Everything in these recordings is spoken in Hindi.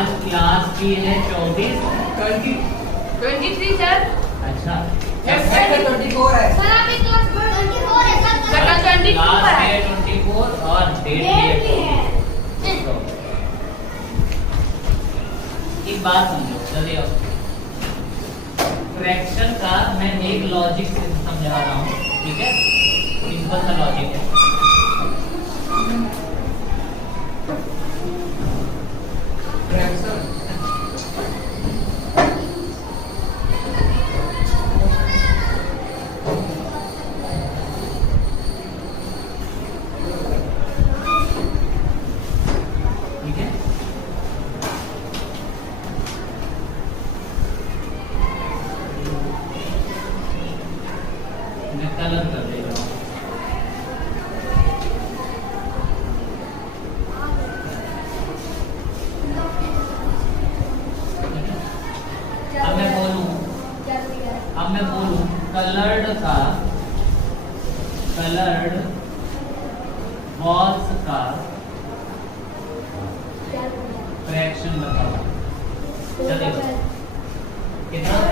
आज क्लास की है 23 सर। अच्छा सर 24 है। सर आप एक क्लास 24 है सर। सर 22 क्लास पर है। है 24 और डेट भी है। एक बात समझो, जल्दी आओ। फ्रैक्शन का मैं एक लॉजिक से समझा रहा हूँ, ठीक है? सिंपल सा लॉजिक है। फ्रैक्शन ठीक है? मैं कलर कर दे रहा हूँ। अब मैं बोलूं कलर्ड वॉल्स का फ्रैक्शन बताओ। चलेगा? कितना है?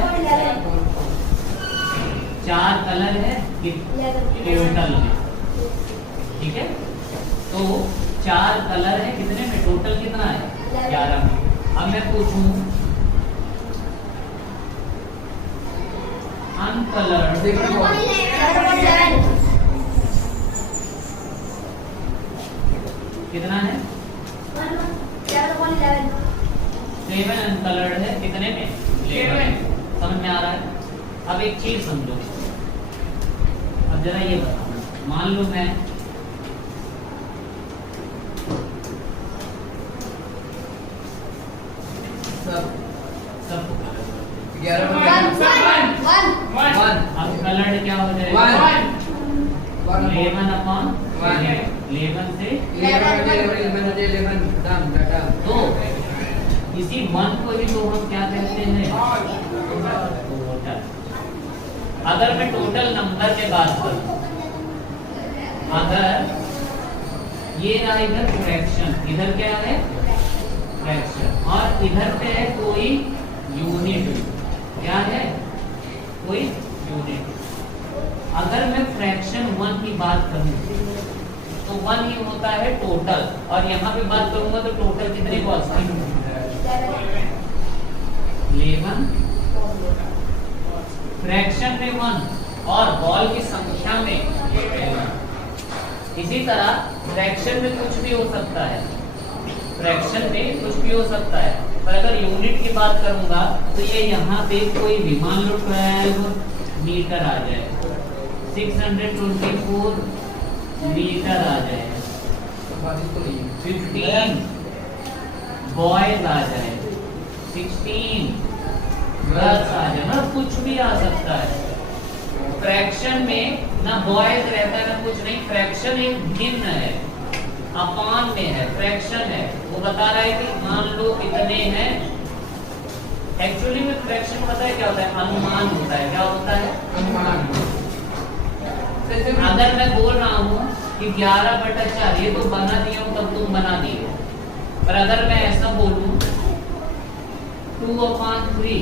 4 कलर है टोटल में, ठीक है? तो 4 कलर है कितने में? टोटल कितना है? 11 में। अब मैं पूछूं अनकलर्ड कितना है? 7 अनकलर्ड है कितने में? 11। समझ में आ रहा है? अब एक चीज समझो, अब जरा ये बताओ, मान लो मैं सब सबको कलर 11 में अब कलर्ड क्या हो जाएगा? 11 अपॉन 11 से 11 दाम डाटा। तो इसी 1 को ही तो हम क्या कहते हैं? टोटल। अगर मैं टोटल नंबर के बात करूं, अगर ये रहा इधर फ्रैक्शन, इधर क्या है? फ्रैक्शन, और इधर पे है कोई यूनिट। क्या है? कोई यूनिट। अगर मैं फ्रैक्शन 1 की बात करूं तो 1 ही होता है टोटल, और यहाँ पे बात करूंगा तो टोटल कितने बॉल्स? 11 फ्रैक्शन में 1 और बॉल की संख्या में 11। इसी तरह फ्रैक्शन में कुछ भी हो सकता है, फ्रैक्शन में कुछ भी हो सकता है, पर अगर यूनिट की बात करूंगा तो ये यहाँ पे कोई भी मान लो 12 मीटर आ जाए, 624 मीटर आ जाए, 15 बॉयज आ जाए, 16 गर्ल्स आ जाए, मतलब कुछ भी आ सकता है। फ्रैक्शन में ना बॉयज रहता है ना कुछ नहीं, फ्रैक्शन एक भिन्न है, अपान में है, फ्रैक्शन है। वो बता रहा है कि मान लो इतने हैं। एक्चुअली में फ्रैक्शन पता है क्या होता है? अनुमान होता है। क्या होता है? अनुमान। अगर मैं बोल रहा हूँ कि 11/4, ये तो बना दिया हूँ तब तुम बना दिए, पर अगर मैं ऐसा बोलूं 2/3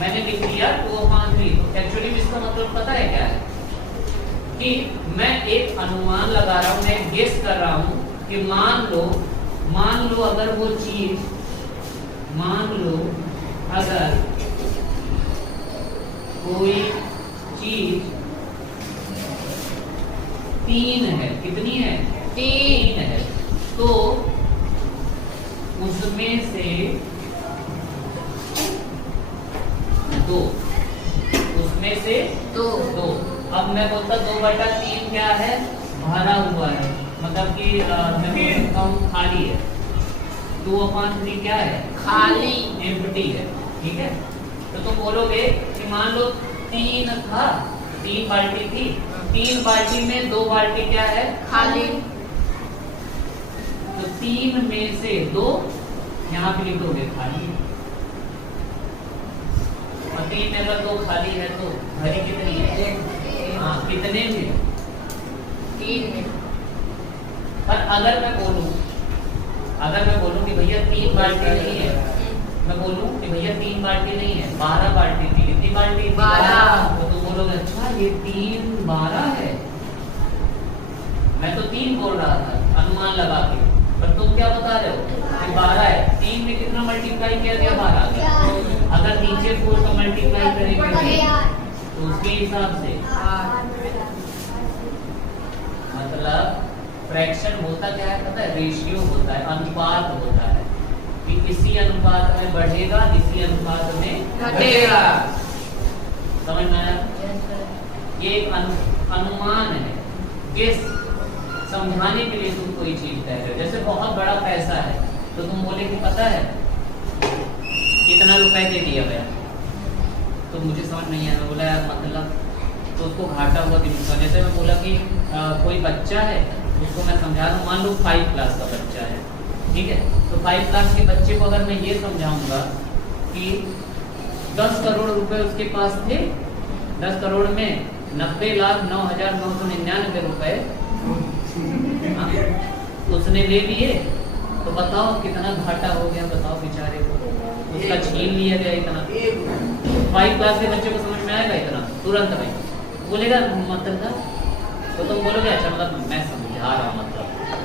मैंने लिख दिया 2/3, तो एक्चुअली इसका मतलब पता है क्या है? कि मैं एक अनुमान लगा रहा हूँ, मैं गेस कर रहा हूँ कि मान लो अगर वो चीज, मान लो अगर कोई चीज 3 है, कितनी है? 3 है, तो उसमें से 2, उसमें से 2। अब मैं बोलता 2/3 क्या है? भरा हुआ है, मतलब कि मैं बोलता हूँ खाली है। 2/3 क्या है? खाली, एम्प्टी है, ठीक है? तो तुम बोलोगे कि मान लो 3 था, 3 बाल्टी थी, 3 बाल्टी में 2 बाल्टी क्या है? खाली। तो 3 में से 2 यहाँ पे लिखोगे खाली, और 3 में अगर 2 खाली है तो भरी कितनी है? 1। हाँ, कितने में? 3 में। पर अगर मैं बोलूं अगर मैं बोलूं कि भैया 3 बाल्टी नहीं है, मैं बोलूं कि भैया 3 बाल्टी नहीं है, 12 बाल्टी थी। कितनी बाल्टी थी? 12। तो तुम बोलोगे अच्छा ये 3 12 है। मैं तो 3 बोल रहा था अनुमान लगा के, पर तुम क्या बता रहे हो कि 12 है। 3 में कितना मल्टीप्लाई किया गया? 12 आ गया। अगर नीचे 4 का मल्टीप्लाई करेंगे तो उसके हिसाब से मतलब फ्रैक्शन होता क्या है पता है? रेशियो होता है, अनुपात होता है कि इसी अनुपात में बढ़ेगा, इसी अनुपात में घटेगा। समझ में आया? ये एक अनुमान है, गेस समझाने के लिए तुम कोई चीज कह रहे हो। जैसे बहुत बड़ा पैसा है तो तुम बोले कि पता है कितना रुपए दे दिया गया, तो मुझे समझ नहीं आया। बोला यार मतलब, तो उसको घाटा हुआ कि नुकसान। जैसे मैं बोला कि कोई बच्चा है, उसको मैं समझा रहा हूँ, मान लो 5 क्लास का बच्चा है, ठीक है। तो 5 क्लास के बच्चे को अगर मैं ये समझाऊंगा कि 10 करोड़ रुपए उसके पास थे, 10 करोड़ में 90,09,999 रुपए उसने ले लिए, तो बताओ कितना घाटा हो गया? बताओ बेचारे को, उसका छीन लिया गया इतना। 5 क्लास के बच्चे को समझ में आएगा इतना तुरंत में? बोलेगा मतलब, तो तुम बोलोगे अच्छा मतलब मैं समझा रहा हूँ,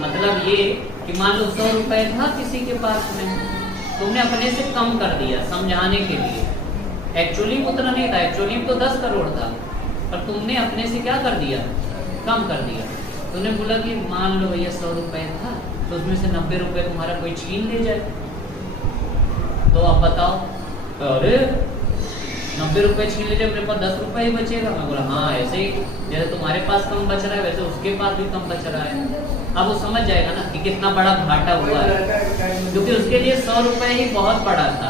मतलब ये कि मान लो 100 रुपए था किसी के पास में, तुमने अपने से कम कर दिया समझाने के लिए। एक्चुअली उतना नहीं था, एक्चुअली तो 10 करोड़ था, पर तुमने अपने से क्या कर दिया? कम कर दिया। तुमने बोला कि मान लो भैया 100 रुपए था, तो उसमें से 90 रुपए तुम्हारा कोई छीन ले जाए, तो आप बताओ। अरे 90 रुपए छीन ले जाए, मेरे पास 10 रुपए ही बचेगा। मैं बोला हाँ ऐसे ही, जैसे तुम्हारे पास कम बच रहा है वैसे उसके पास भी कम बच रहा है। अब वो समझ जाएगा ना कि कितना बड़ा घाटा हुआ है, क्योंकि उसके लिए 100 रुपए ही बहुत बड़ा था।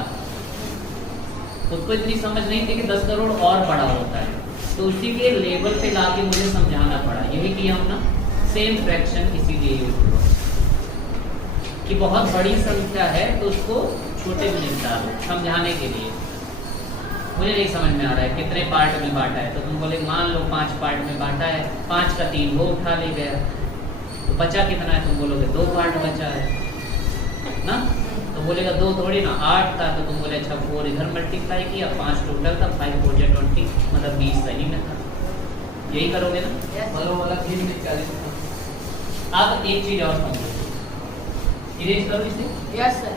उसको इतनी समझ नहीं थी कि 10 करोड़ और बड़ा होता है, तो उसी के लेवल पे लाके मुझे समझाना पड़ा। यही किया हम ना, सेम फ्रैक्शन इसीलिए यूज हुआ कि बहुत बड़ी संख्या है तो उसको छोटे में निपटा दो समझाने के लिए। मुझे नहीं समझ में आ रहा है कितने पार्ट में बांटा है, तो तुम बोले मान लो 5 पार्ट में बांटा है, 5 का 3 वो उठा ले गया, तो बचा कितना है? तुम बोलोगे 2 पार्ट बचा है ना, तो बोलेगा 2 थोड़ी ना, 8 था, तो तुम बोले अच्छा 4 इधर मल्टीप्लाई किया, 5 टोटल था, 5 4 जा 20, मतलब 20 सही में था। यही करोगे ना? वाला 3 में 40। आप एक चीज और समझो, इरेज करो इसे। Yes sir.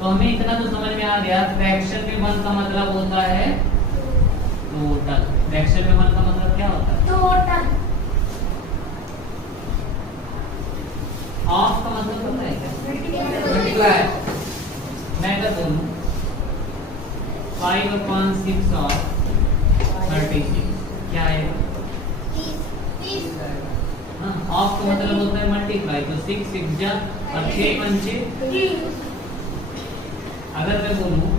तो हमें इतना तो समझ में आ गया, फ्रैक्शन में 1 का मतलब होता है टोटल। फ्रैक्शन में 1 का मतलब क्या होता है? टोटल। ऑफ का मतलब होता है क्या? मल्टीप्लाई। मैं अगर बोलूं 5/6 ऑफ 36 क्या है? हाँ, ऑफ का मतलब होता है मल्टीप्लाई, तो 6 6 जा और 6 पंचे। अगर मैं बोलूं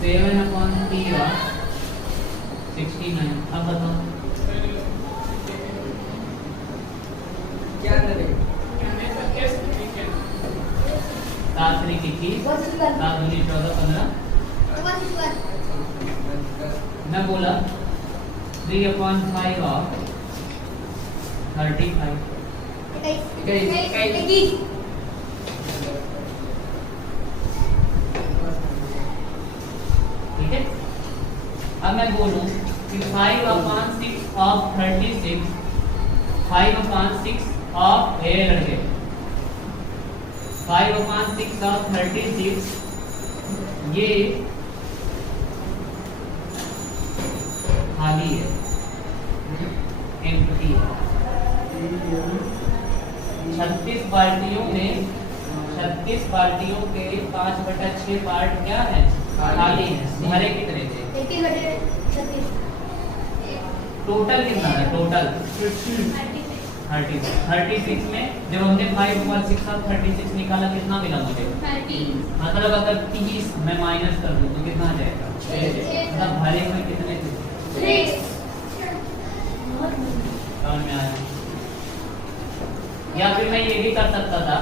7/3 ऑफ 69, अब बताओ क्या करें? 7 3 21, 7 दूनी 14 15। मैं बोला 3/5 ऑफ 35। ठीक है। अब मैं बोलूं कि 5/6 ऑफ 36, 5/6 ऑफ 5/6 ऑफ 36 ये खाली है, एम्प्टी है। 36 बाल्टियों में 36 बाल्टियों के 5/6 पार्ट क्या है? खाली है। भरे कितने थे? टोटल कितना है? टोटल 36 में जब हमने 5/6 ऑफ 36 निकाला कितना मिला मुझे? मतलब अगर 30 मैं माइनस कर दूं तो कितना आ जाएगा? मतलब भरे हुए कितने थे? समझ में आया? या फिर मैं ये भी कर सकता था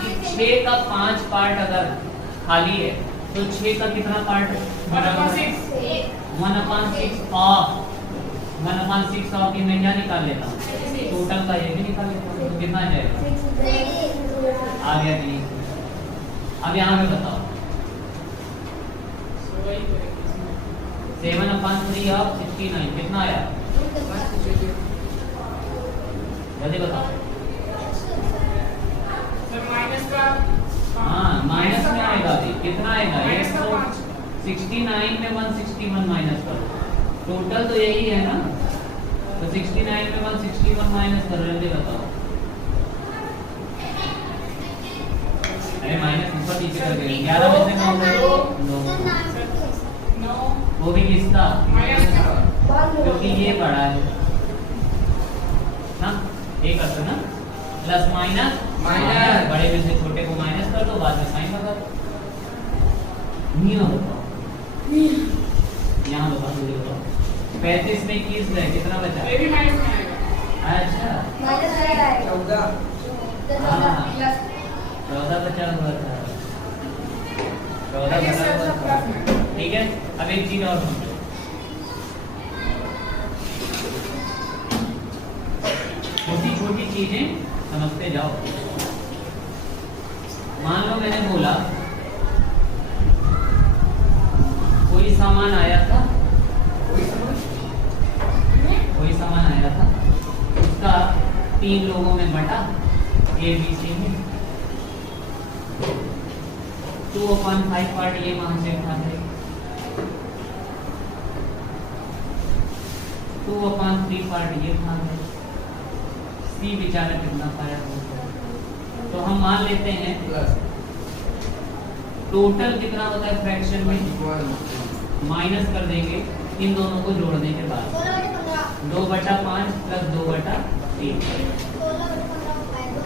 कि 6 का 5 पार्ट अगर खाली है तो 6 का कितना पार्ट? 1/6 ऑफ 1/6 ऑफ ये मैं क्या निकाल लेता हूँ, टोटल का ये भी निकाल लेता हूँ, तो कितना आ जाएगा, आ गया कि नहीं। अब यहाँ पे बताओ 7/3 ऑफ 69 कितना आया, जल्दी बताओ। हाँ माइनस में आएगा अभी, कितना आएगा, 69 में 161 माइनस करो, टोटल तो यही है ना, तो 69 में 161 माइनस करो, जल्दी बताओ। अरे माइनस ऊपर नीचे कर देंगे, 11 में से 9, वो भी किसका, क्योंकि ये बड़ा है ना, ये कर दो ना, प्लस माइनस माइनस, बड़े में से छोटे को माइनस कर दो, बाद में साइन लगा दो। नियम बताओ, यहाँ बताओ, जल्दी बताओ। 35 में 21 गए, कितना बचा, अच्छा 14 हाँ 14 बचा हुआ था, 14 बचा हुआ था, ठीक है। अब एक चीज और समझो, छोटी छोटी चीजें समझते जाओ। मान लो मैंने बोला कोई सामान आया था, कोई सामान आया था, उसका 3 लोगों में बटा, ए बी सी में 2/5 पार्ट ये वहां से उठा गए, 2/3 पार्ट ये उठा गए, सी बेचारा कितना पाया होगा। तो हम मान लेते हैं प्लस टोटल कितना होता है फ्रैक्शन में, माइनस कर देंगे इन दोनों को जोड़ने के बाद, 2/5 प्लस 2/3,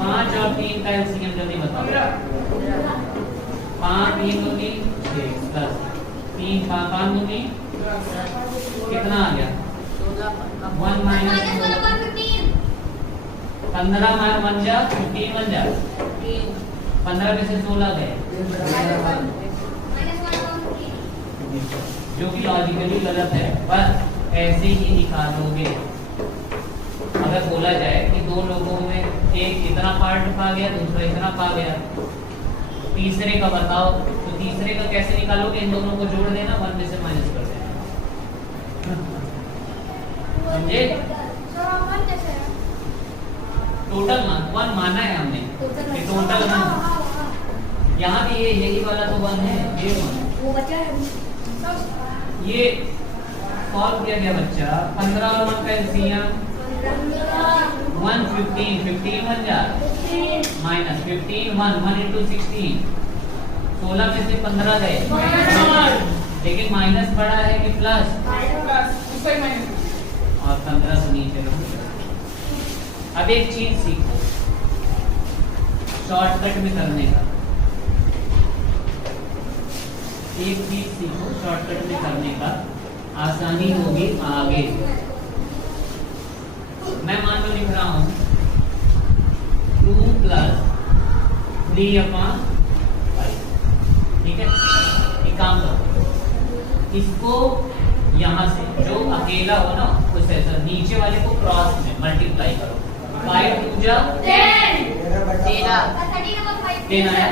5 और 3 का एलसीएम जल्दी बताओ, 5 3 2 3 प्लस 3 5 2 3 कितना आ गया, 1 माइनस 15 माइनस 1 जा 15 बन जा, 15 में से 16 गए, जो कि लॉजिकली गलत है, पर ऐसे ही निकालोगे। अगर बोला जाए कि 2 लोगों में एक इतना पार्ट पा गया, दूसरा इतना पा गया, तीसरे का बताओ, तो तीसरे का कैसे निकालोगे, इन दोनों को जोड़ देना, 1 में से माइनस कर देना, समझे। टोटल मान 1 माना है हमने, ये टोटल मान, यहाँ भी ये यही वाला तो 1 है, ये 1 ये सॉल्व किया गया बच्चा, 15 और 1 का एलसीएम 115, 15 बन जा, माइनस 15 1 into 16, 16 में से 15 गए, लेकिन माइनस बड़ा है कि प्लस, और 15 से नीचे लो। अब एक चीज सीखो शॉर्टकट में करने का, एक चीज सीखो शॉर्टकट में करने का, आसानी होगी आगे। मैं मान लो लिख रहा हूं 2 + 3/5, ठीक है। एक काम करो, इसको यहां से जो अकेला हो ना उसे नीचे वाले को क्रॉस में मल्टीप्लाई करो, 5 2 जा 10 आया,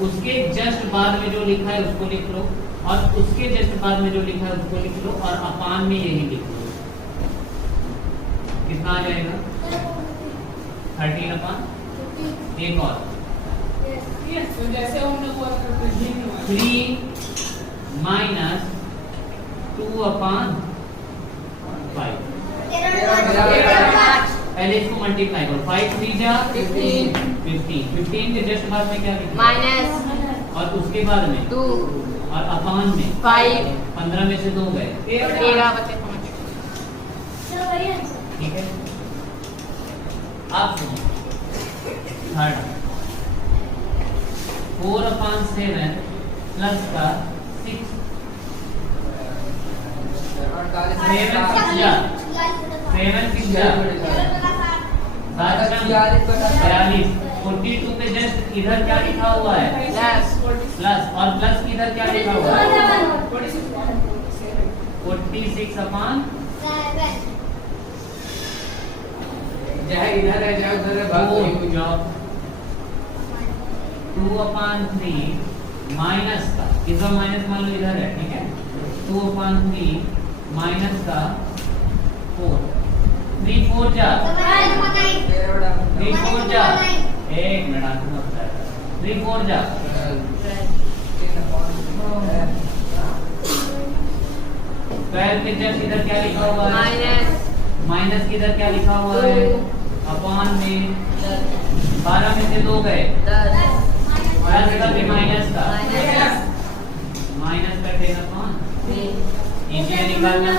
उसके जस्ट बाद में जो लिखा है उसको लिख लो, और उसके जस्ट बाद में जो लिखा है उसको लिख लो, और अपान में यही लिख लो, कितना आ जाएगा 13/, एक और 3 - 2/5, पहले इसको मल्टीप्लाई करो, 5 3 जा 15, 15 के जस्ट बाद में क्या लिखना, माइनस, और उसके बाद में 2 और अपान में 5, 15 में से 2 गए, 13 बचे 5, ठीक है। आप सुनो थर्ड, 4/7 प्लस का 6, 7 6 जा 42, 42 पे जस्ट इधर क्या लिखा हुआ है, प्लस, और प्लस की इधर क्या लिखा हुआ है, 46/7, चाहे इधर है चाहे उधर है भाग फोर कोई कुछ जाओ 2/3 माइनस का इस बार माइनस मान लो इधर है ठीक है 2/3 माइनस का 4 3 4 जा 3 4 जा एक मिनट आपको बताया 3 4 जा 12 के जस्ट इधर क्या लिखा हुआ है माइनस के इधर क्या लिखा हुआ है अपॉन में 12 में से 2 गए 10 का भी माइनस का माइनस का 10 अपॉन इजी है निकालना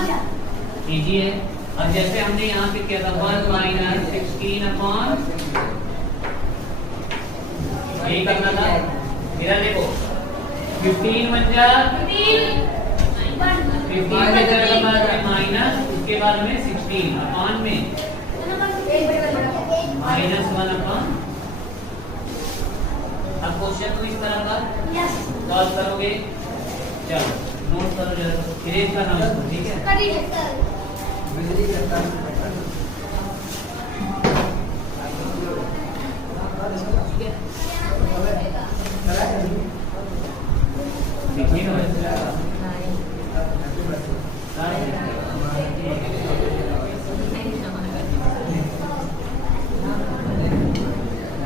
इजी है। और जैसे हमने यहाँ पे किया था 1 माइनस 16 अपॉन यही करना था। इधर देखो 15 बन जा 15 के तरफ माइनस उसके बाद में 16 अपॉन में -1 अपॉन। अब क्वेश्चन को इस तरह का सॉल्व करोगे। चलो नोट करो जरा इरेज करना उसको ठीक है। बिजली करता है देखिए ना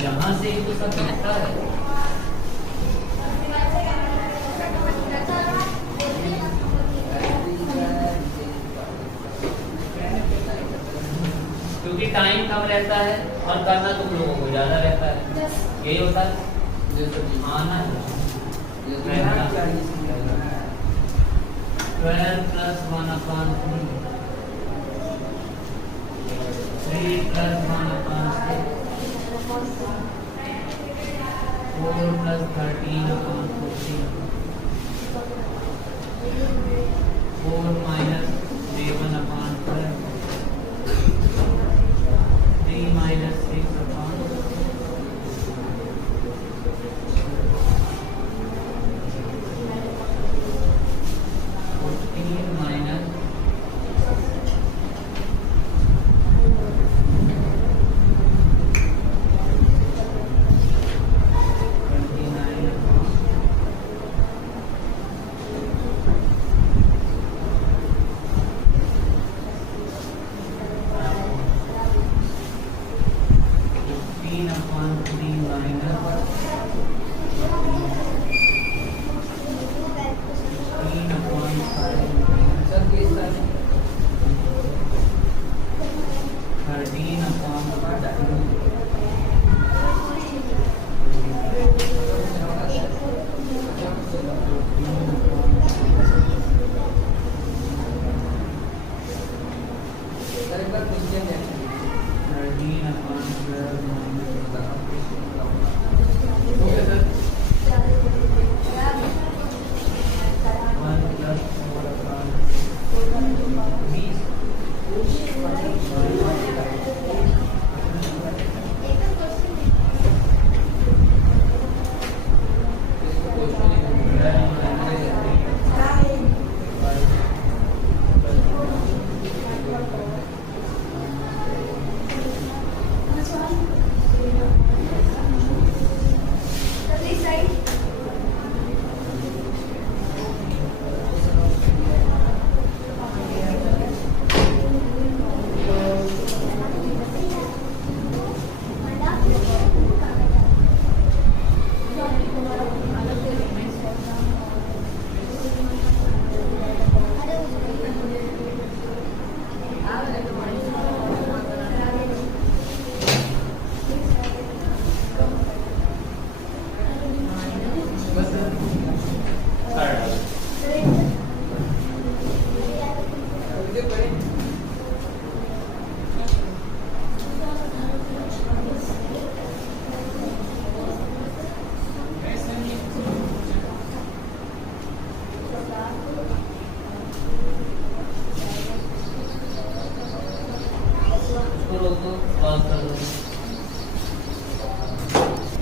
यहाँ से ही तो सब दिखता है। क्योंकि टाइम कम रहता है और करना तुम लोगों को ज्यादा रहता है यही होता है। आना 12 plus 1 upon 3 3 plus 1 upon 6 4 plus 13 upon 14 4 minus 11 upon 12 3 minus 6 upon 14 minus 29 upon 15 upon 3 minus 15 upon 5 13 upon 13 upon 12 1 plus 4 upon 20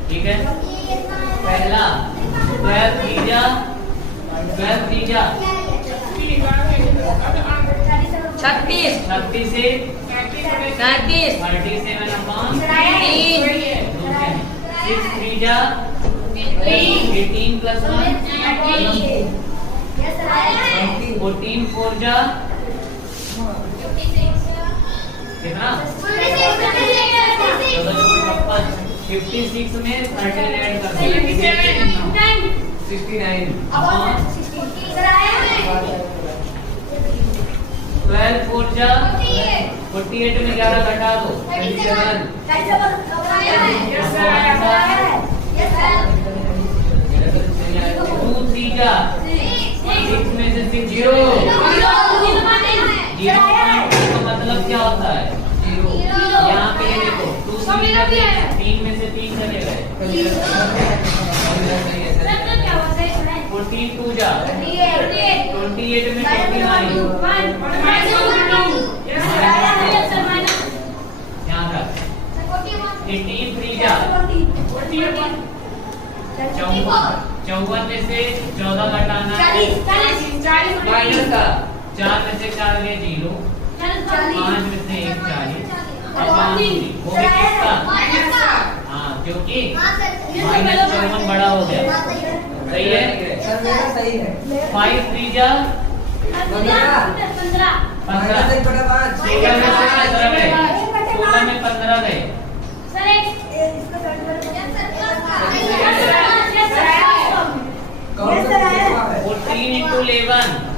ठीक है। पहला 12 त्रिज्या 12 त्रिज्या 36 36 से 37 37 अपॉन 3 6 3 जा 18 प्लस 1 14 4 जा कितना 56 में 13 ऐड कर दो 69 अपॉन 12 4 जा 48 में 11 घटा दो 27 2 3 जा 6 में से 6 0 0 का मतलब क्या होता है यहाँ पे ये देखो 2 3 जा 3 में से 3 चले गए 14 2 जा 28 में 29 यहाँ रख 18 3 जा 54 में से 14 घटाना है माइनस का 4 में से 4 गए 0 5 में से 1 40 अपॉन 3 हो गया किसका हाँ क्योंकि -54 बड़ा हो गया सही है सर मेरा सही है 5 3 जा 15 से बड़ा 5 16 में से 15 गए 16 में 15 गए कौन सा है 14 into 11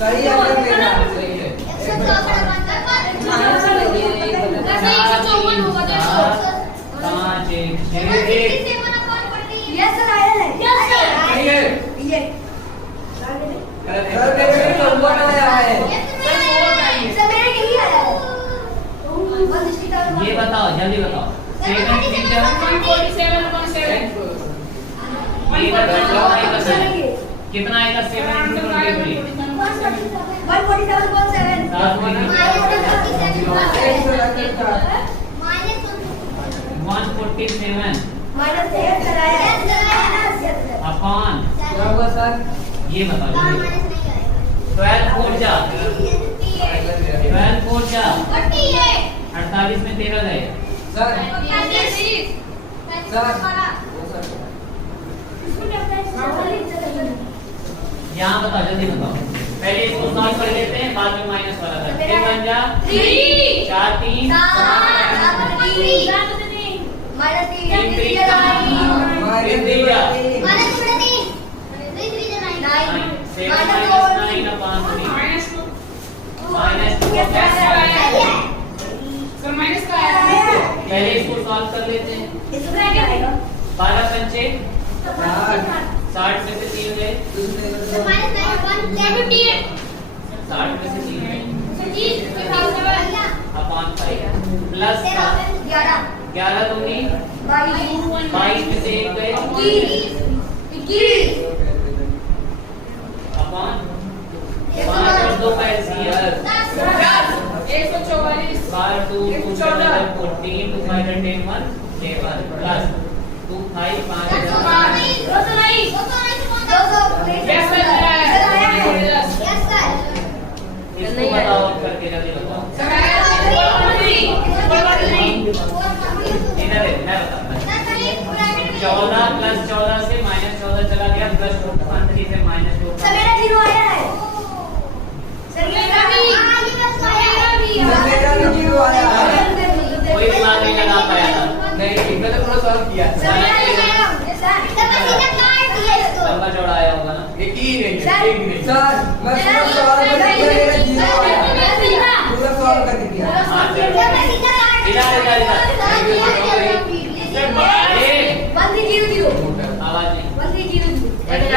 सही है सर मेरा सही है 5 1 6 सही है सर मेरे को नंबर आया है ये बताओ जल्दी बताओ 7 3 जा ये बताओ कितना आएगा 7 into 23 147 अपॉन क्या हुआ सर ये बताओ 12 4 जा 12 4 जा 48 में 13 गए सर यहाँ बताओ जल्दी बताओ पहले इसको सॉल्व कर लेते हैं बाद में माइनस वाला करते हैं 3 1 जा 4 3 पहले इसको सॉल्व कर लेते हैं 12 पंचे 60 में से 3 गए 60 में से 3 गए अपॉन 5 प्लस 11 दूनी 22 में से 1 गए अपॉन 5 और 2 का LCM 12 2 14 2 5 10 1 11 प्लस 2 5 5 इसको बताओ करके जल्दी बताओ इधर है मैं बताता हूं 14 प्लस 14 से माइनस 14 चला गया प्लस 3 से माइनस 2 मेरा भी जीरो आया है कोई दिमाग नहीं लगा पाया था नहीं मैंने पूरा सॉल्व किया लंबा चौड़ा आया होगा ना एक ही नहीं सर मैं पूरा सॉल्व कर दिया मेरा जीरो आया पूरा सॉल्व कर दिया हाँ चलो इधर आवाज नहीं 13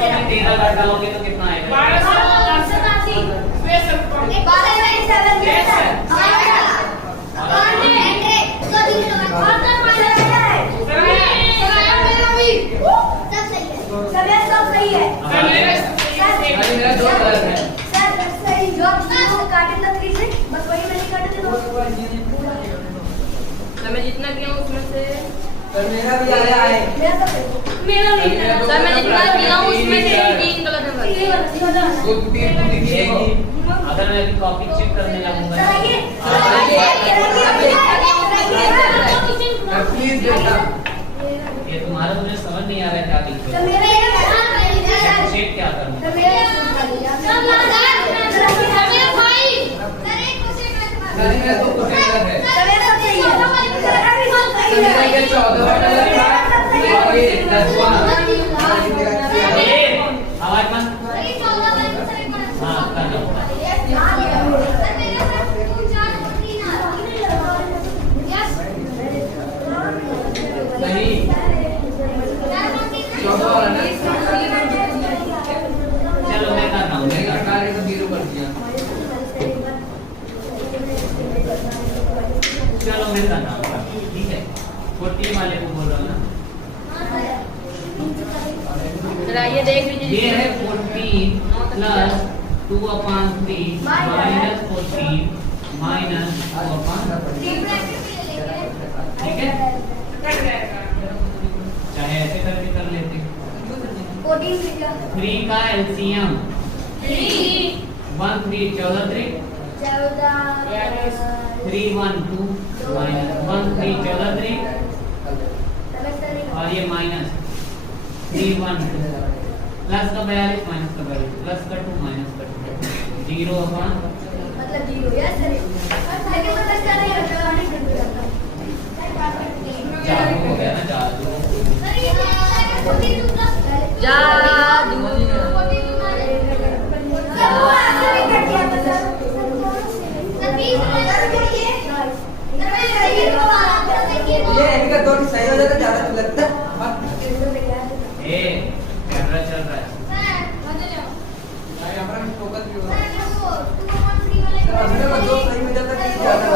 में 13 घटाओगे तो कितना आएगा 12 सही है मेरा दो कलर है मैं जितना किया हूँ उसमें से मेरा भी आया है सर मैं जितना दिया हूँ उसमें से 3 गलत नंबर। दो तीन देखो, अगर मैं अभी कॉपी चेक करने लगूंगा प्लीज बेटा ये तुम्हारा मुझे समझ नहीं आ रहा है क्या लिख रहे हो। चेक क्या करूँ? सर मेरा तो क्वेश्चन गलत है मेरा ये 14 बटा और ये 10 आवाज बंद। हाँ कर लो। नहीं 14 वाला ना चलो मैं कर रहा हूँ, मैं नहीं कर रहा हटा के तो 0 कर दिया हूँ। चलो मैं कर रहा हूँ, ठीक है। 14 वाले को बोल रहा हूँ ना। जरा ये देख लीजिए। ये है 14 प्लस 2/3 माइनस 14 माइनस 2/3। ठीक है, चाहे ऐसे करके कर लेते। 3 का एलसीएम 1 3 14 3 1 2 माइनस 1 3 14 3 और ये माइनस 3 1 2 प्लस का 42 माइनस का 42 प्लस का 2 माइनस का 2 0 जादू हो गया ना, जादू। जादू। ये इनका दोनों सही हो जाता ज्यादा तो लगता ए कैमरा चल रहा है। भाई हमारा फोकस भी हो रहा है हमने को दो सही हो जाता नहीं ज्यादा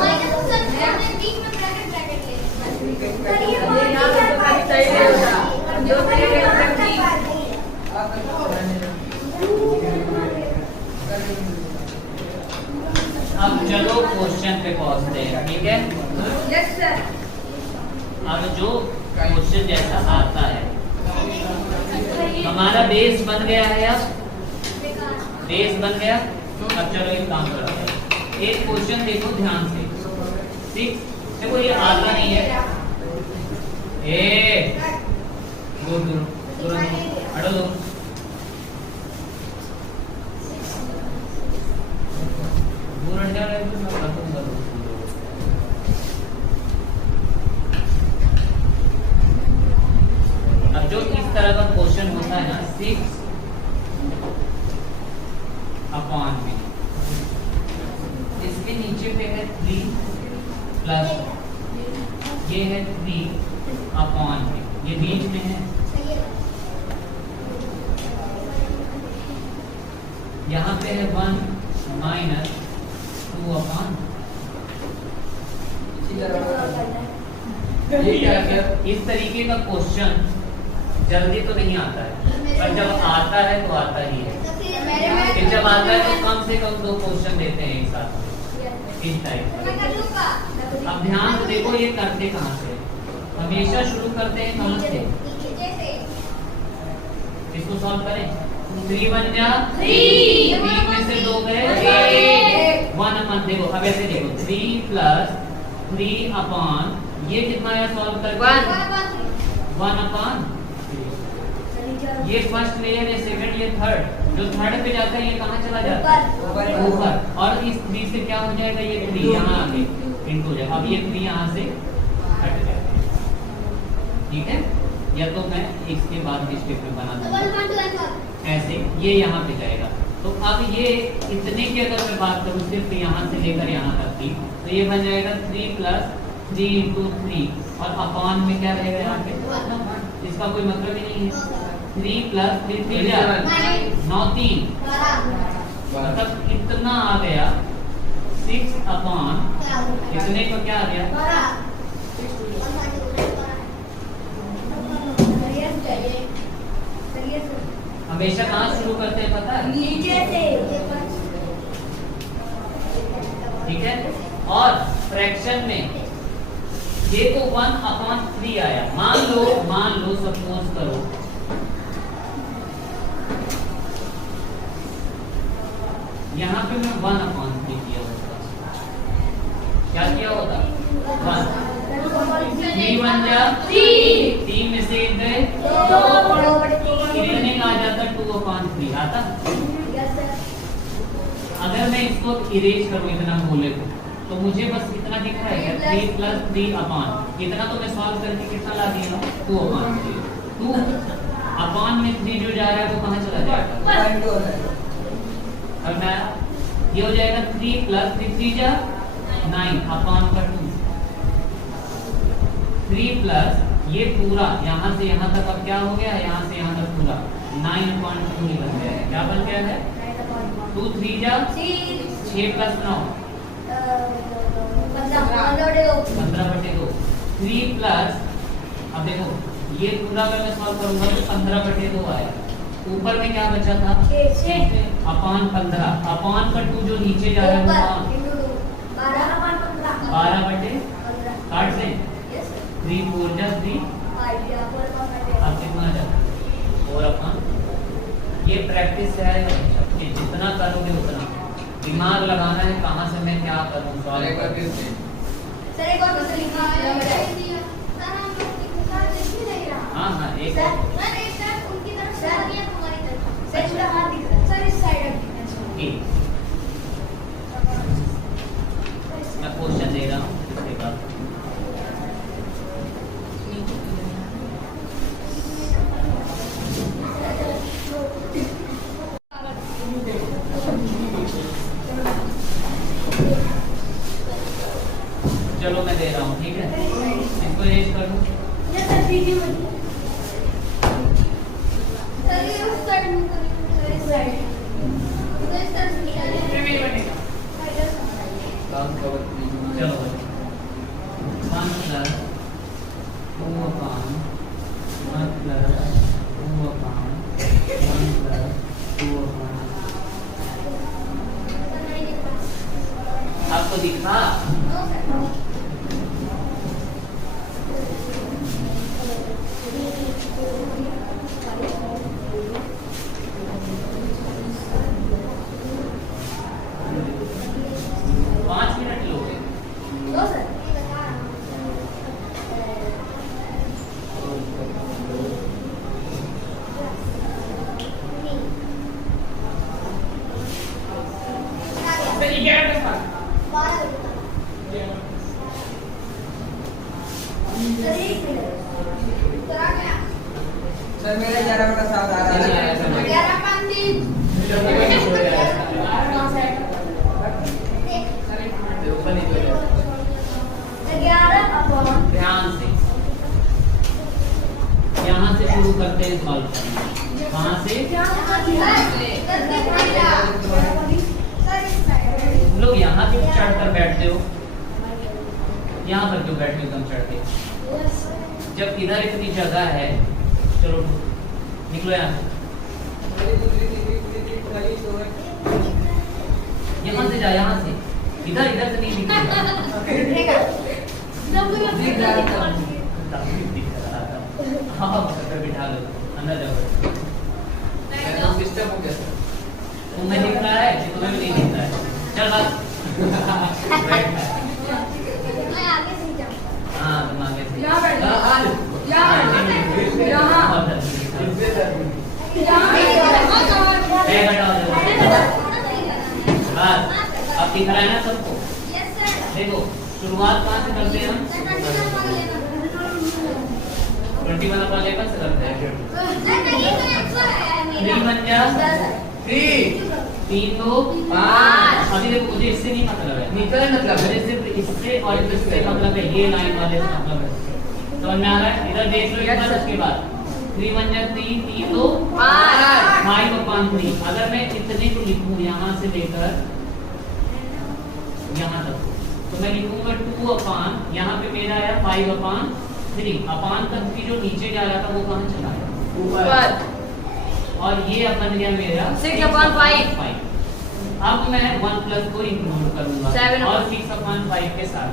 अब चलो क्वेश्चन पे पहुंचते हैं, ठीक है। अब जो क्वेश्चन जैसा आता है, हमारा बेस बन गया है। अब बेस बन गया। अब चलो एक काम करते हैं, एक क्वेश्चन देखो ध्यान से। 6 देखो ये आता नहीं है। ए दूर दूर तुरंत हटो दो। दूर हट जा रहे हो तो मैं रखूंगा। अब जो इस तरह का क्वेश्चन होता है ना, 6/में इसके नीचे पे है 3 प्लस ये है 3/में, ये बीच में है। यहाँ पे है 1 माइनस 2/। ये क्या है? इस तरीके का क्वेश्चन जल्दी तो नहीं आता है, पर जब आता है तो आता ही है। फिर जब आता है तो कम से कम 2 क्वेश्चन देते हैं एक साथ में, इस टाइप का। अब ध्यान से देखो ये करते कहाँ से, हमेशा शुरू करते हैं कहाँ से। इसको सॉल्व करें। 3 1 जा 3 में से 2 गए 1 अपन। देखो अब ऐसे देखो 3 प्लस 3/, ये कितना है सॉल्व करके 1/। ये फर्स्ट लेयर है, सेकंड ये थर्ड। जो थर्ड पे जाता है ये कहाँ चला जाता है? ऊपर। और इस 3 से क्या हो जाएगा, ये 3 यहाँ आगे इंटू हो जाएगा। अब ये 3 यहाँ से हट जाएगा, ठीक है। या तो मैं इसके बाद की स्टेप में बना दूंगा ऐसे, ये यहाँ पे जाएगा। तो अब ये इतने की अगर मैं बात करूँ सिर्फ यहाँ से लेकर यहाँ तक की, तो ये बन जाएगा 3 प्लस 3 × 3 और अपॉन में क्या रहेगा यहाँ पे, इसका कोई मतलब ही नहीं है। 3 प्लस 3 3 9 3 मतलब इतना आ गया 6/, इतने को क्या आ गया। हमेशा कहाँ शुरू करते हैं पता है? नीचे से। ठीक है। और फ्रैक्शन में देखो 1/3 आया। मान लो सपोज करो यहाँ पे मैं 1/3 किया होता। क्या किया होता? 1 3 1 जा 3 में से 1 गए, कितने का आ जाता? 2/3 आता। अगर मैं इसको इरेज करूं इतना बोले तो मुझे बस इतना दिख रहा है 3 + 3 अपान इतना तो मैं सॉल्व करके कितना ला दिया 2/3। 2 में 3 जो जा रहा है वो कहाँ चला जाएगा? अब मैं ये हो जाएगा 3 + 3 3 जा 9/2। 3 प्लस ये पूरा यहाँ से यहाँ तक अब क्या हो गया? यहाँ से यहाँ तक पूरा 9/2 बन गया है। क्या बन गया है? 2 3 जा 6 + 9 15/2। 3 प्लस अब देखो ये पूरा अगर मैं सॉल्व करूंगा तो 15/2 आया। ऊपर में क्या बचा था? 6/15 अपान का 2 जो नीचे जा रहा है वो 12/15 काट दें 3 4 जा 3 अब कितना जाता? 4/। ये प्रैक्टिस है कि जितना करोगे उतना दिमाग लगाना है कहाँ से मैं क्या करूँ सॉल्व करके। हाँ हाँ एक मैं क्वेश्चन दे रहा हूँ इसके बाद चलो मैं दे रहा हूँ, ठीक है? इसको रेज कर दूँ। चलो 1 + 2/1 आपको दिखा? सर मेरा 11/7 आ रहा है। ध्यान से यहाँ से शुरू करते हैं सॉल्व करना। कहाँ से? तुम लोग यहाँ क्यों चढ़कर बैठते हो? यहाँ पर क्यों बैठते हो तुम चढ़ के? जब इधर इतनी जगह है, चलो निकलो यहाँ से। यहाँ से जा, यहाँ से इधर इधर से नहीं निकलेगा। हाँ बिठा लो अंदर जाओ। सिस्टम हो गया तुम्हें दिख रहा है कि तुम्हें भी नहीं दिख रहा है? चल बस हाँ तुम आगे से बस अब दिख रहा है ना सबको? देखो शुरुआत कहाँ से करते हैं हम? 21/11 से करते हैं। 3 1 जा 3 2 5। अभी देखो मुझे इससे नहीं मतलब है, निकल मतलब मुझे सिर्फ इससे और इससे मतलब है, ये लाइन वाले से मतलब है। समझ में आ रहा है? इधर देख लो एक बार। उसके बाद 3 1 जा 3 3 2 5/3। अगर मैं इतने को लिखूं यहाँ से लेकर यहाँ तक तो मैं लिखूंगा 2/, यहाँ पे मेरा आया 5/3। अपान तक की जो नीचे जा रहा था वो कहाँ चला गया? ऊपर। और ये बन गया मेरा 6/5। अब मैं 1 प्लस को इंक्लूड करूंगा 7/5 और 6/5 के साथ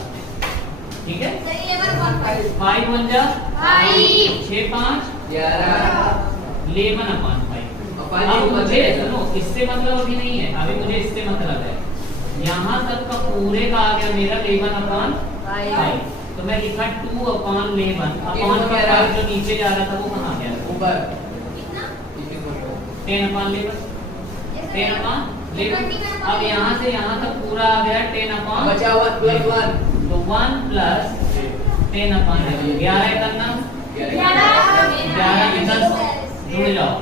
ठीक है, सर 11/5 5 1 जा 5 6 5 11 11/5। अपन अब ये मुझे बचे सुनो, इससे मतलब अभी नहीं है, अभी मुझे इससे मतलब है यहाँ तक का पूरे का आ गया मेरा 11/5। तो मैं लिखा 2/11 अपॉन का 5 जो नीचे जा रहा था वो कहाँ गया? ऊपर कितना 10/11 10/11। अब यहाँ से यहाँ तक पूरा आ गया 10/11। बचा 1 + 1 तो 1 + 10/11 11 करना, 11 में 10 जुड़ जाओ।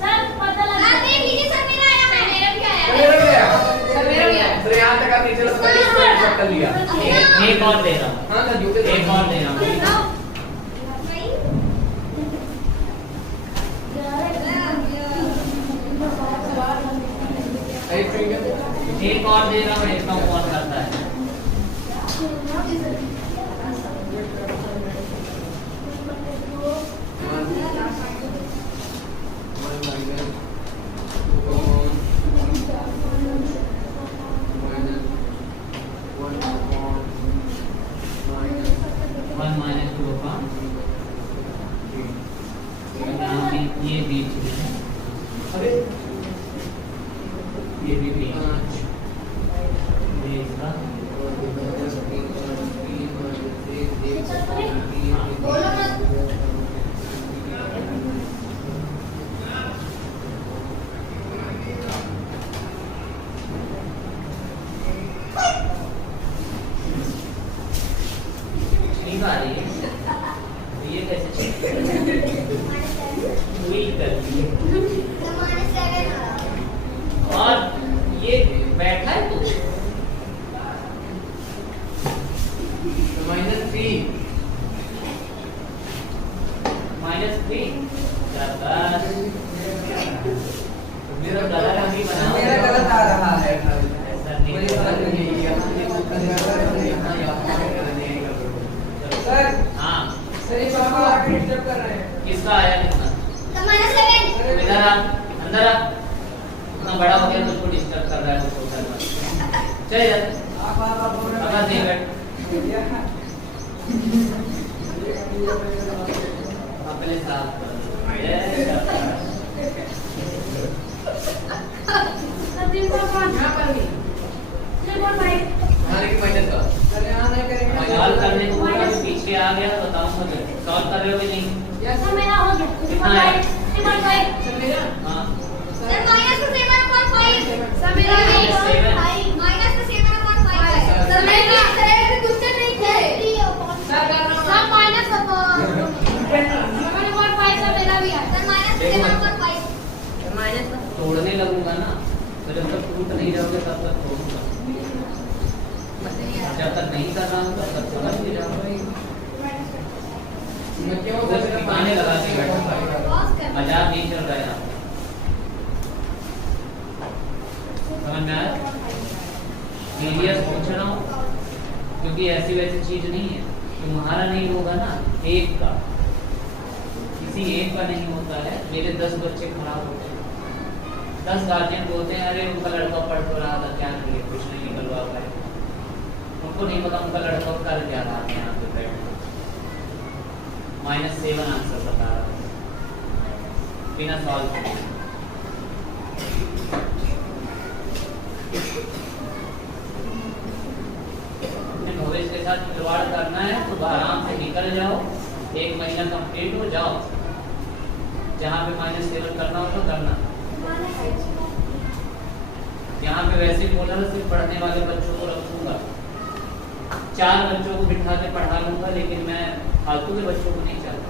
सर पता लगा देख लीजिए सर, मेरा आया है, मेरा भी आया है। मेरा भी आया। सर मेरा भी आया। तो यहाँ तक आप नीचे लोग 25 कर लिया। एक और दे रहा हूँ, हाँ ना जुटे एक और दे रहा हूँ। एक फिंगर एक और दे रहा हूँ, देखता हूँ कौन करता है। One minus 2/5। यहाँ भी ये बीच में है, अरे ये भी बीच में है। ये इसका बोलो मत। नहीं आ रही है, तो ये कैसे चेक वही करती है। और ये बैठा है तो -3 -3 शाबाश। मेरा कलर अभी बनाओ, मेरा गलत आ रहा है। ऐसा नहीं कोई बात नहीं है सर हाँ, सर ये पापा आके डिस्टर्ब कर रहे हैं। किसका आया कितना? इधर आ, अंदर आ। इतना बड़ा हो गया तुझको डिस्टर्ब कर रहा है, तो सोचा मत। चल यार, आप बोल रहे आवाज नहीं बैठ। अपने साथ कर। ये शाबाश। खाने की मेहनत का सर यहाँ नहीं करेंगे। सॉल्व करने को बोला, पीछे आ गया, बताओ मुझे सॉल्व कर रहे हो कि नहीं? सर मेरा हो गया। कितना है? 3.5 सर मेरा हाँ, सर माइनस का 7.5 सर मेरा भी माइनस का 7.5 सर मेरा सर क्वेश्चन नहीं किया सर माइनस का 7.5 सर मेरा भी है सर माइनस का 7.5 माइनस का तोड़ने लगूंगा ना, तो जब तक टूट नहीं जाओगे तब तक तोड़ूंगा। जब तक नहीं कर रहा हूँ तब तक समझ नहीं जाओगे। मैं क्यों उधर से ठिकाने लगा के बैठा, क्रॉस कर मजाक नहीं चल रहा है यहाँ। समझ में आया? एरियाज पूछ रहा हूँ क्योंकि ऐसी वैसी चीज नहीं है, तुम्हारा नहीं होगा ना, एक का, किसी एक का नहीं होता है। मेरे 10 बच्चे खराब होते हैं, 10 गार्जियन बोलते हैं अरे उनका लड़का पढ़ तो रहा था, क्या करिए, कुछ नहीं निकलवा पाए। उनको नहीं पता उनका लड़का कर क्या रहा है यहाँ पे बैठ। -7 आंसर बता रहा हूँ बिना सॉल्व किए। अपने भविष्य के साथ खिलवाड़ करना है तो आराम से निकल जाओ, 1 महीना कंप्लीट हो जाओ, जहाँ पे -7 करना हो तो करना। यहाँ पे वैसे बोला था सिर्फ पढ़ने वाले बच्चों को रखूंगा, 4 बच्चों को बिठा के पढ़ा लूंगा, लेकिन मैं फालतू के बच्चों को नहीं चाहता।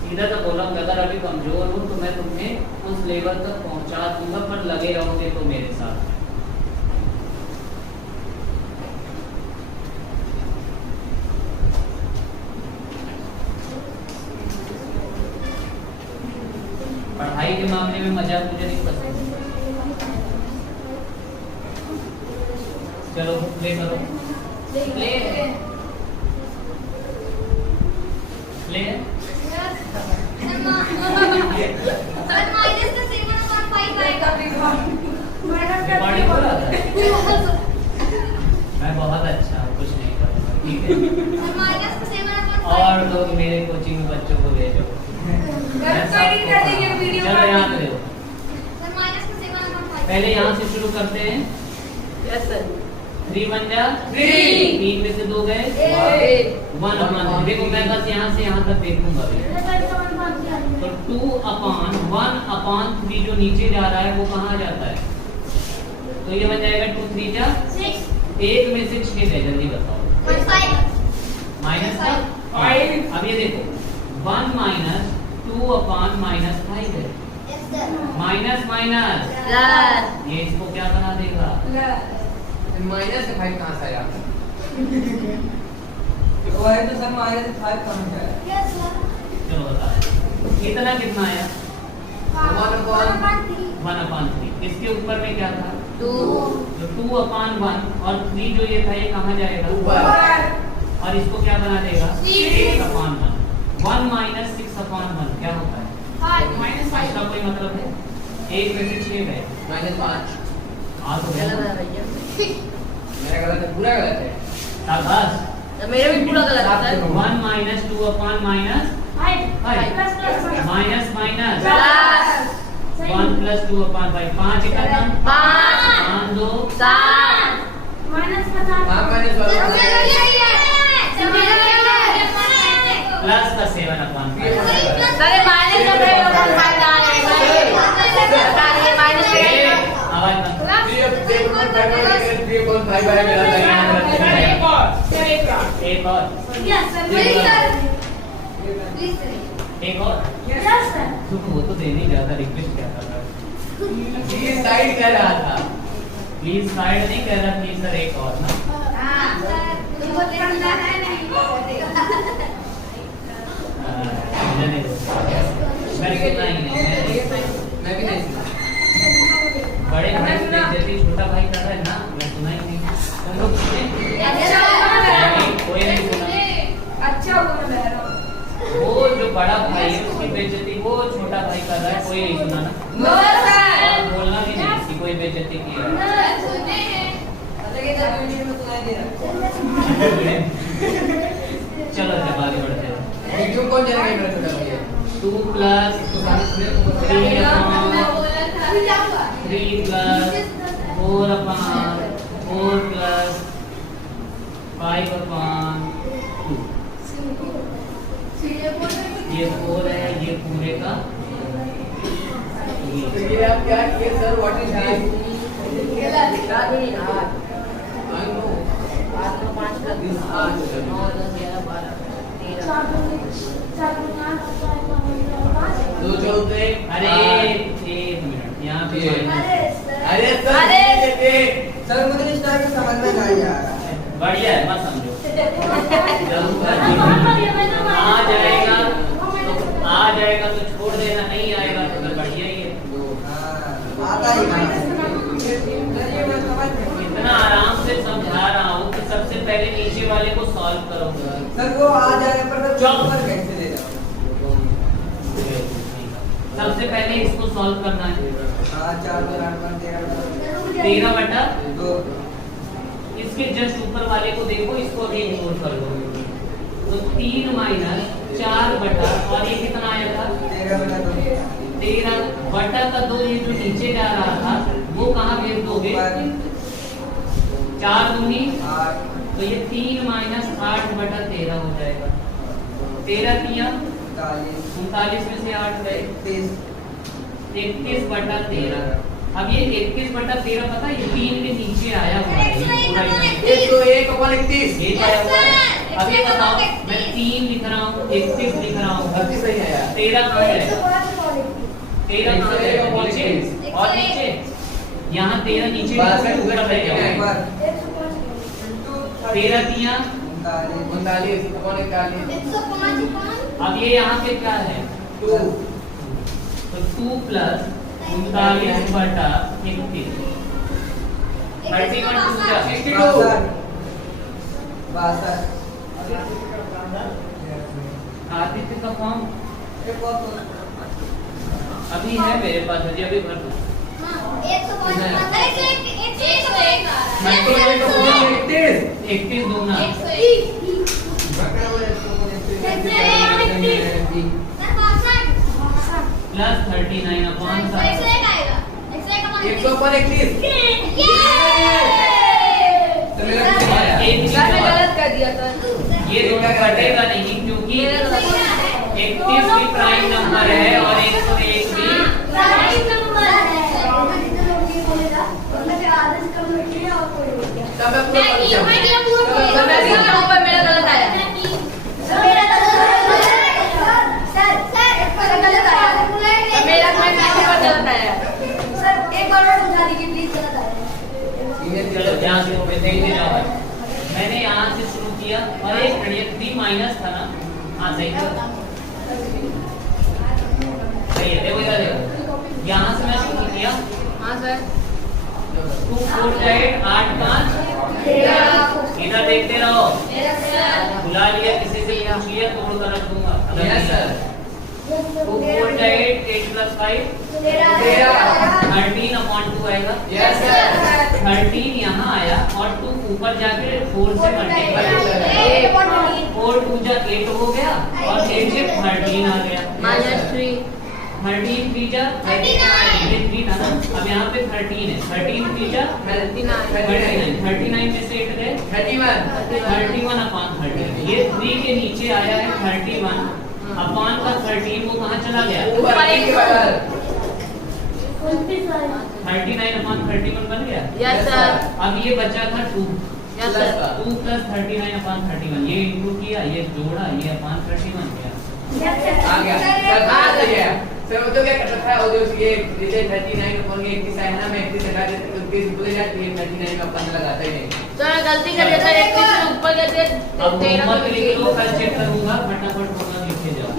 सीधा तो बोला हूँ, अगर अभी कमजोर हूँ तो मैं तुम्हें उस लेवल तक पहुंचा दूंगा, पर लगे रहोगे तो मेरे साथ। पढ़ाई के मामले में मजाक मुझे नहीं पसंद। चलो प्ले करो, प्ले प्ले। सर माइनस का 7.5 आएगा रिकॉर्डिंग कर दो कि मेरे कोचिंग में बच्चों को भेजो। कर देंगे वीडियो चलो यहाँ पे देखो, सर माइनस का 7/5 पहले यहाँ से शुरू करते हैं। यस सर 3 बन जा 3 3 में से 2 गए 1 अपॉन। देखो मैं बस यहाँ से यहाँ तक देखूंगा अभी। तो 2/1/3 जो नीचे जा रहा है वो कहाँ जाता है? तो ये बन जाएगा 2 3 जा 6 1 में से 6 है, जल्दी बताओ। 5 माइनस का 5 अब ये देखो 1 माइनस 2/-5 है। Yes sir minus minus plus ये इसको क्या बना देगा? माइनस से 5 कहां से आया? वो है तो सर माइनस 5 कहाँ से आया? यस सर चलो बताओ इतना कितना आया? 1/3। इसके ऊपर में क्या था? 2 जो 2/1 और 3 जो ये था ये कहाँ जाएगा? ऊपर और इसको क्या बना देगा? 6 6/1 1 माइनस 6/1 क्या होता है? 5 इसका कोई मतलब है? 1 में से 6 है -5 आ तो गलत गया है भैया। 6 मेरा गलत है, पूरा गलत है। शाबाश। तो मेरा भी पूरा गलत है sir. 1 minus 2/-5 minus minus plus 1 plus 2/5 5 का दाम 5 2 7 माइनस का 7 हां माइनस सर वाला मेरा यही है सर मेरा यही है प्लस का 7/5 सर माइनस का 7/5 आ रहा है माइनस आवाज बंद। 3.5 है मेरा एक और yes sir please sir please sir एक और यस सर तुम वो तो देने ही जाता, रिक्वेस्ट क्या कर रहा है? ये साइड कर रहा था। प्लीज साइड नहीं कह रहा, प्लीज सर एक और ना। हां सर तुमको ठंडा है नहीं जाने दो। मैं सुना ही नहीं, मैं भी नहीं सुना। बड़े भाई को बेइज्जती छोटा भाई कर रहा है ना, मैं सुना ही नहीं। तुम लोग सुने? कोई नहीं सुना। अच्छा बोल रहा है वो जो बड़ा भाई है उसकी बेइज्जती वो छोटा भाई कर रहा है, कोई नहीं सुना ना। नो सर और बोलना भी नहीं कि कोई बेइज्जती की है। सुने हैं अलग इधर वीडियो में सुनाई दे रहा चलो जब आगे बढ़ते हैं। क्यों कौन जाएगा मेरा छोटा भैया? 2 प्लस तो सामने सुने 3 प्लस 4/4 प्लस 5/2 ये 4 है, ये पूरे का तो ये आप क्या किए सर? What is this? याद नहीं यार। आई नो 8 तो 5 का 9 10 11 12 13 2 चौथे। अरे 1 मिनट यहाँ पे ये। माइनस। अरे सर सर मुझे इस टाइप का समझ में नहीं आ रहा है। बढ़िया है, मत समझो। आ जाएगा तो छोड़ देना, नहीं आएगा तो फिर बढ़िया ही है। हाँ, आता ही चलिए मैं समझ गया। इतना आराम से समझा रहा हूँ कि सबसे पहले नीचे वाले को सॉल्व करो। सर वो आ जाने पर मैं चल। ऊपर कैसे ले जाऊँ? सबसे पहले इसको सॉल्व करना है। हाँ 4 2 8 1 13 13/2 2 इसके जस्ट ऊपर वाले को देखो, इसको अभी इग्नोर कर दो। तो 3 माइनस 4/, और ये कितना आया था? 13/2 13/2। ये जो नीचे जा रहा था वो कहाँ भेज दोगे? 4 दूनी 8 तो ये 3 माइनस 8/13 हो जाएगा। 13 तिया 39 में से 8 गए 21/13। अब ये 21/13 पता है ये 3 के नीचे आया हुआ है, पूरा इतना। 101/31 ये आया हुआ है। अब ये बताओ मैं 3 लिख रहा हूँ 31 लिख रहा हूँ, गलती सही है यार। 13 कहाँ जाएगा? 13 कहाँ जाएगा? नीचे और नीचे यहाँ 13 नीचे ऊपर रहेगा। 13 तिया 39 अब ये यहाँ पे क्या है? 2 तो 2 प्लस 39/31 62 आदित्य का फॉर्म अभी है मेरे पास, अभी भर दो। मैं तो 31 31 दूना 80 प्लस 39 अपॉन 60। 100 पर 31। तो मेरा कितना आया? सर मैं गलत कर दिया सर। ये दोनों कटेगा नहीं क्योंकि 31 भी प्राइम नंबर है और 101 भी। तब मैं पूरा पढ़ जाऊँ। तब मैं सीख जाऊँ पर मेरा गलत आया। तब मेरा मैं कैसे पर गलत आया। चलो ध्यान से देखते जाओ। मैंने यहाँ से शुरू किया और एक मिनट 3 माइनस था ना। हाँ सही था। सही है, देखो इधर देखो। यहाँ से मैं शुरू किया। हाँ सर। 2 4 8 8 5। इधर देखते रहो। बुला लिया किसी से पूछ लिया तोड़ कर रख दूंगा। Yes sir. 2 4 8 8 प्लस 5 13 अपॉन 2 आएगा। Yes sir. 13 यहाँ आया और 2 ऊपर जाके 4 से मल्टीप्लाई 4 2 जा 8 हो गया और 8 से 13 आ गया। -3 13 3 जा 39 था ना। अब यहाँ पे 13 है। 13 3 जा 39 में से 8 गए 31 अपॉन 13। ये 3 के नीचे आया है 31 अपॉन का 13 वो कहाँ चला गया? 39 अपॉन 31 बन गया। Yes sir. अब ये बचा था 2 यस सर। 2 प्लस 39 अपॉन 31 ये इंटू किया ये जोड़ा ये अपॉन 31 गया। आ गया सर। कहाँ से गया सर? वो तो क्या कर रखा है और जो ये जैसे 39 अपॉन ये 31 है ना मैं 31 हटा देते तो 31 भूल जाती है 39 में अपन लगाता ही नहीं। सर मैं गलती कर दिया सर। 31 से ऊपर गए थे अब होमवर्क लिख लो कल चेक करूंगा फटाफट होमवर्क लिखे जाओ।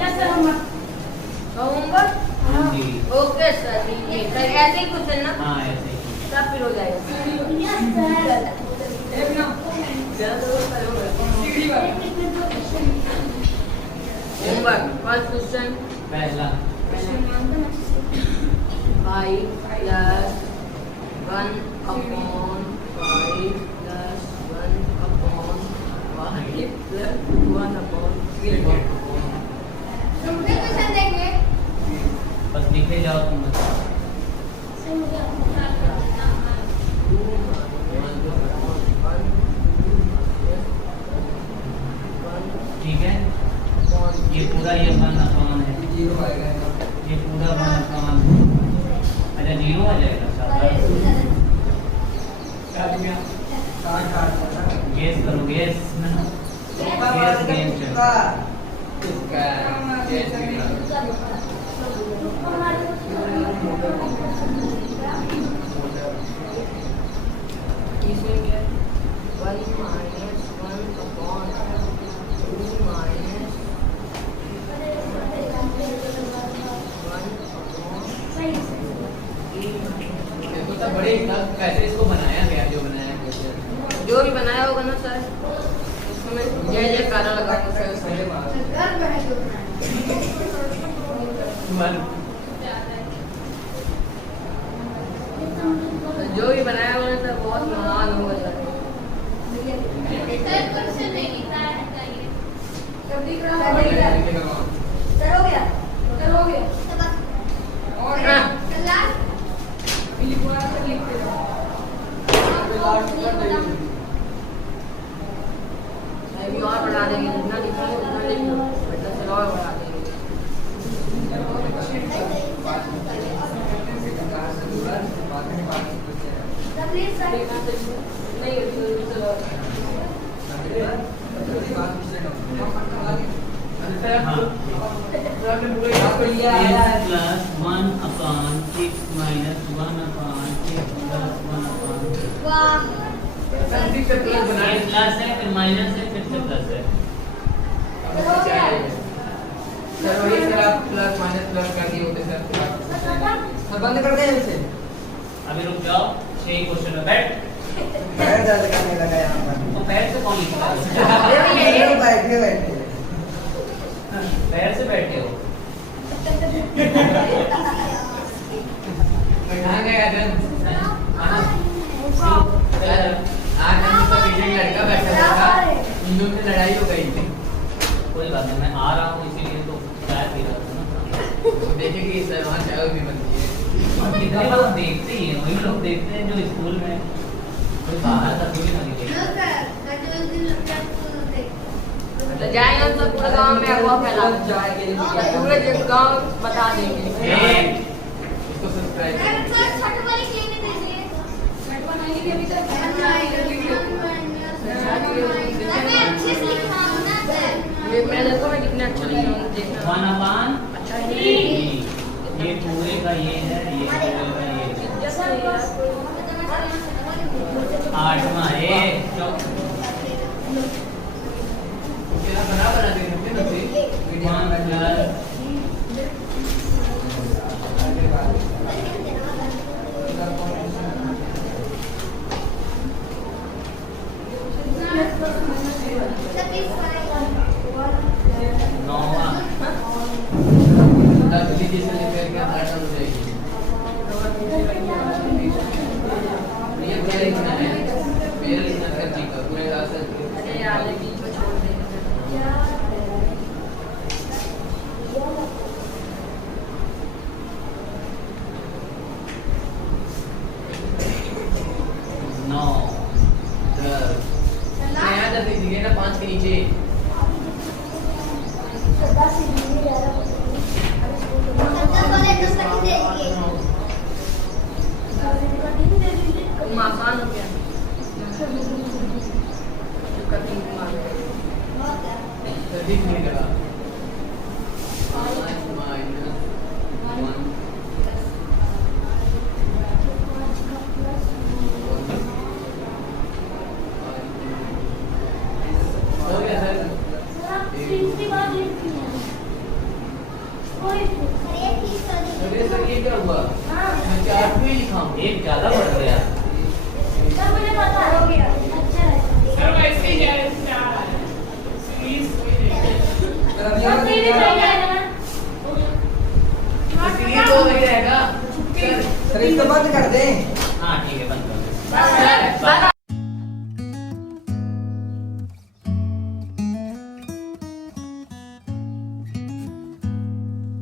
होमवर्क हाँ जी ओके सर। ये सर ऐसे ही कुछ है ना हाँ ऐसे ही। सब फिर हो जाएगा। होमवर्क फर्स्ट क्वेश्चन पहला 5 plus 1 upon 5 plus 1 upon 5 plus 1 upon 3 बस लिखे जाओ तुम बस। ठीक है ये पूरा ये 1 अपॉन है 0 आएगा ये पूरा 1 अपॉन अच्छा 0 आ जाएगा गेस करो गेस गेस गेम चलो इसमें क्या 1 minus 1 upon 2 minus 1 तो सब बड़े कैसे इसको बनाया गया जो बनाया गया जो भी बनाया होगा ना सर उसमें जय जयकारा लगा के सर पहले मारा जो भी बनाया होगा ना सर बहुत महान होगा सर। अभी और बढ़ा देंगे जितना लिखेंगे उतना लिख लो बेटा चलो और बढ़ा देंगे। नहीं चलो plus 1 upon 6 minus 1 upon 6 plus 1 upon ये प्लस है फिर माइनस है फिर से प्लस है। सर वही सर आप प्लस माइनस प्लस कर दिए होते सर बंद कर दे इसे। अभी रुक जाओ 6 क्वेश्चन है बैठ पैर दर्द करने लगा यहाँ पर तो पैर से कौन लिखता है? बैठे बैठे पैर से बैठे हो कहाँ गया जन आज हम उसका पीछे एक लड़का बैठा हुआ था उन दोनों से लड़ाई हो गई थी। कोई बात नहीं मैं आ रहा हूँ इसीलिए तो शायद देखेंगे सर वहाँ चाय भी बनती है। और कितने लोग देखते ही हैं, वही लोग देखते हैं जो स्कूल में कोई बाहर का थोड़ी ना दिखेगा। तो जाएंगे हम सब पूरे गांव में अगवा फैला पूरे गांव बता देंगे। इसको सब्सक्राइब मैं देखो मैं कितने अच्छा लिख रहा हूँ देखना। 1/3 अच्छा है। ये पूरे का ये है, ये पूरे का ये है। 8वां ए क्या बना दे सकते ना से वीडियो में अरे यार ये बीच में छोड़ दे। ना 5 के नीचे तुम आसान हो गया। कटिंग मार। दिख नहीं रहा 5 -1 हो गया सर। अरे सर ये क्या हुआ? मैं 4 क्यों लिखा हूँ? एक ज्यादा बढ़ गया। ये तो वही रहेगा सर इसको बंद कर दें। हाँ ठीक है, बंद कर दो।